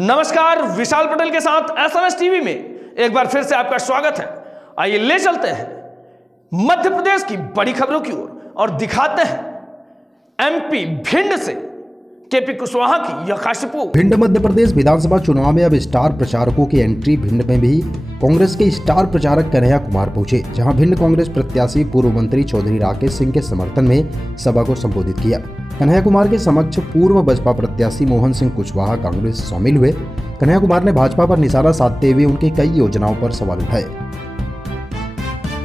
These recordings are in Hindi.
नमस्कार, विशाल पटेल के साथ एसएमएस टीवी में एक बार फिर से आपका स्वागत है। आइए ले चलते हैं मध्य प्रदेश की बड़ी खबरों की ओर और दिखाते हैं एमपी भिंड से केपी कुशवाहा की यकाशिपु। भिंड मध्य प्रदेश विधानसभा चुनाव में अब स्टार प्रचारकों की एंट्री। भिंड में भी कांग्रेस के स्टार प्रचारक कन्हैया कुमार पहुंचे, जहां भिंड कांग्रेस प्रत्याशी पूर्व मंत्री चौधरी राकेश सिंह के समर्थन में सभा को संबोधित किया। कन्हैया कुमार के समक्ष पूर्व बसपा प्रत्याशी मोहन सिंह कुशवाहा कांग्रेस शामिल हुए। कन्हैया कुमार ने भाजपा पर निशाना साधते हुए उनकी कई योजनाओं पर सवाल उठाए।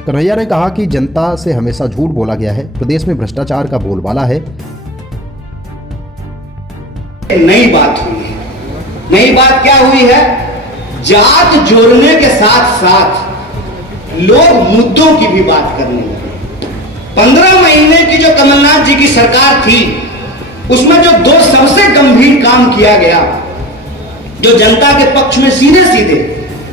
कन्हैया ने कहा कि जनता से हमेशा झूठ बोला गया है, प्रदेश में भ्रष्टाचार का बोलबाला है। नई बात हुई है। नई बात क्या हुई है? जात जोड़ने के साथ साथ लोग मुद्दों की भी बात करने लगे। 15 महीने की जो कमलनाथ जी की सरकार थी, उसमें जो दो सबसे गंभीर काम किया गया, जो जनता के पक्ष में सीधे सीधे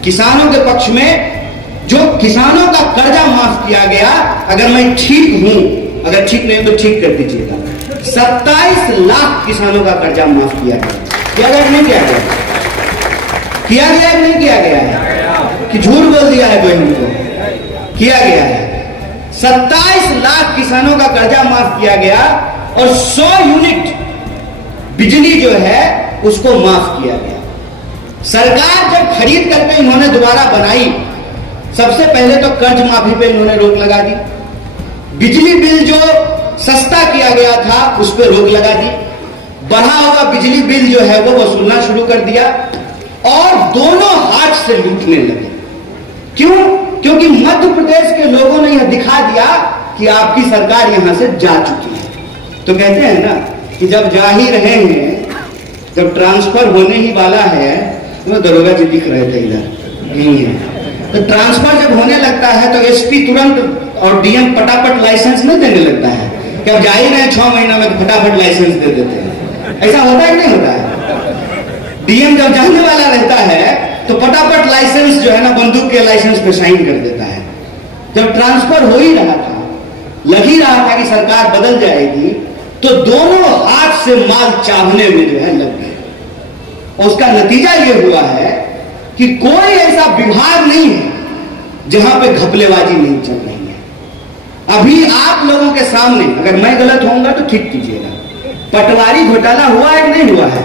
किसानों के पक्ष में जो किसानों का कर्जा माफ किया गया। अगर मैं ठीक हूं, अगर ठीक नहीं तो ठीक कर दीजिएगा, 27 लाख किसानों का कर्जा माफ किया गया। नहीं किया गया? किया गया है नहीं किया गया है? कि झूठ बोल दिया है बहनों को? किया गया है। 27 लाख किसानों का कर्जा माफ किया गया और 100 यूनिट बिजली जो है उसको माफ किया गया। सरकार जब खरीद करके इन्होंने दोबारा बनाई, सबसे पहले तो कर्ज माफी पे इन्होंने रोक लगा दी। बिजली बिल जो सस्ता किया गया था उस पर रोक लगा दी। बढ़ा हुआ बिजली बिल जो है वो वसूलना शुरू कर दिया और दोनों हाथ से लूटने लगे। क्यों? क्योंकि मध्य प्रदेश के लोगों ने यह दिखा दिया कि आपकी सरकार यहां से जा चुकी है। तो कहते हैं ना कि जब जा ही रहे हैं, जब ट्रांसफर होने ही वाला है, तो दरोगा जी दिख रहे थे इधर नहीं है, तो ट्रांसफर जब होने लगता है तो एसपी तुरंत और डीएम फटाफट लाइसेंस नहीं देने लगता है कि अब जा ही रहे 6 महीना में फटाफट लाइसेंस दे देते हैं। ऐसा होता है नहीं होता है? डीएम जब जाने वाला रहता है तो फटाफट लाइसेंस जो है ना, बंदूक के लाइसेंस पे साइन कर देता है। जब ट्रांसफर हो ही रहा था, लग ही रहा था कि सरकार बदल जाएगी, तो दोनों हाथ से माल चाहने में जो है लग गए। और उसका नतीजा ये हुआ है कि कोई ऐसा विभाग नहीं है जहां पे घपलेबाजी नहीं चल रही है। अभी आप लोगों के सामने, अगर मैं गलत होऊंगा तो ठीक कीजिएगा, पटवारी घोटाला हुआ है कि नहीं हुआ है?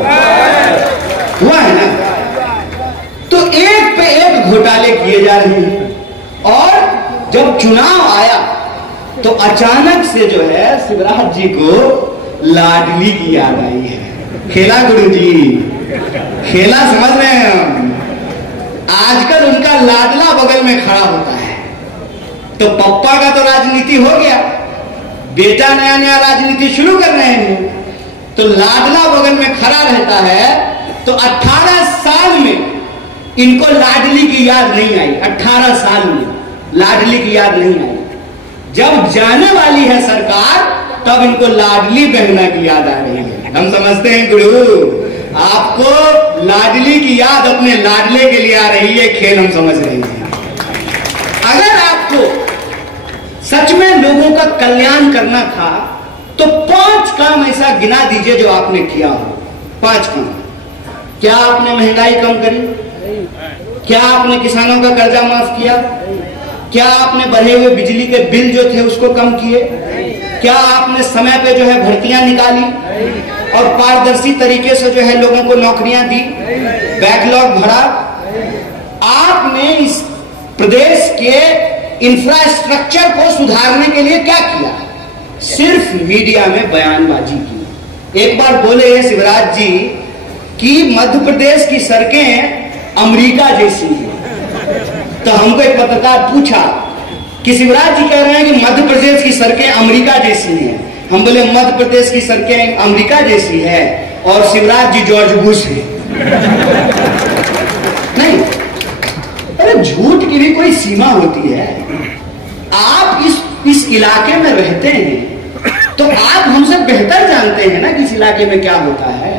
हुआ है ना? तो एक पे एक घोटाले किए जा रहे हैं। और जब चुनाव आया तो अचानक से जो है शिवराज जी को लाडली की याद आई है। खेला गुरु जी, खेला समझ रहे हैं हम। आजकल उनका लाडला बगल में खड़ा होता है। तो पप्पा का तो राजनीति हो गया, बेटा नया नया राजनीति शुरू कर रहे हैं, तो लाडला बगल में खड़ा रहता है। तो 18 साल में इनको लाडली की याद नहीं आई। 18 साल में लाडली की याद नहीं आई। जब जाने वाली है सरकार, तब इनको लाडली बहना की याद आ रही है। हम समझते हैं गुरु, आपको लाडली की याद अपने लाडले के लिए आ रही है, खेल हम समझ रहे हैं। अगर आपको सच में लोगों का कल्याण करना था तो 5 काम ऐसा गिना दीजिए जो आपने किया हो। 5 काम। क्या आपने महंगाई कम करी? क्या आपने किसानों का कर्जा माफ किया? क्या आपने बढ़े हुए बिजली के बिल जो थे उसको कम किए? क्या आपने समय पे जो है भर्तियां निकाली और पारदर्शी तरीके से जो है लोगों को नौकरियां दी? बैकलॉग भरा? आपने इस प्रदेश के इंफ्रास्ट्रक्चर को सुधारने के लिए क्या किया? सिर्फ मीडिया में बयानबाजी की। एक बार बोले हैं शिवराज जी कि मध्य प्रदेश की सड़कें अमेरिका जैसी है। तो हमको एक पत्रकार पूछा कि शिवराज जी कह रहे हैं कि मध्य प्रदेश की सड़कें अमेरिका जैसी हैं। हम बोले मध्य प्रदेश की सड़कें अमेरिका जैसी है और शिवराज जी जॉर्ज बुश है। नहीं, अरे झूठ की भी कोई सीमा होती है। आप इस इलाके में रहते हैं तो आप हमसे बेहतर जानते हैं ना कि इस इलाके में क्या होता है।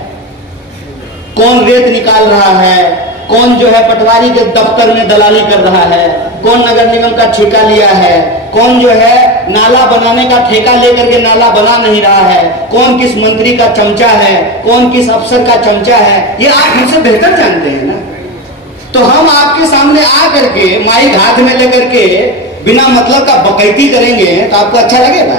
कौन रेत निकाल रहा है, कौन जो है पटवारी के दफ्तर में दलाली कर रहा है, कौन नगर निगम का ठेका लिया है, कौन जो है नाला बनाने का ठेका लेकर के नाला बना नहीं रहा है, कौन किस मंत्री का चमचा है, कौन किस अफसर का चमचा है, ये आप हमसे बेहतर जानते हैं ना। तो हम आपके सामने आ करके माइक हाथ में लेकर के बिना मतलब का बकैती करेंगे तो आपको अच्छा लगेगा?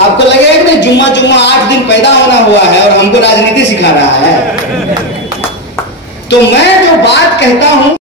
आपको लगेगा कि नहीं जुम्मा 8 दिन पैदा होना हुआ है और हमको राजनीति सिखा रहा है। तो मैं जो बात कहता हूं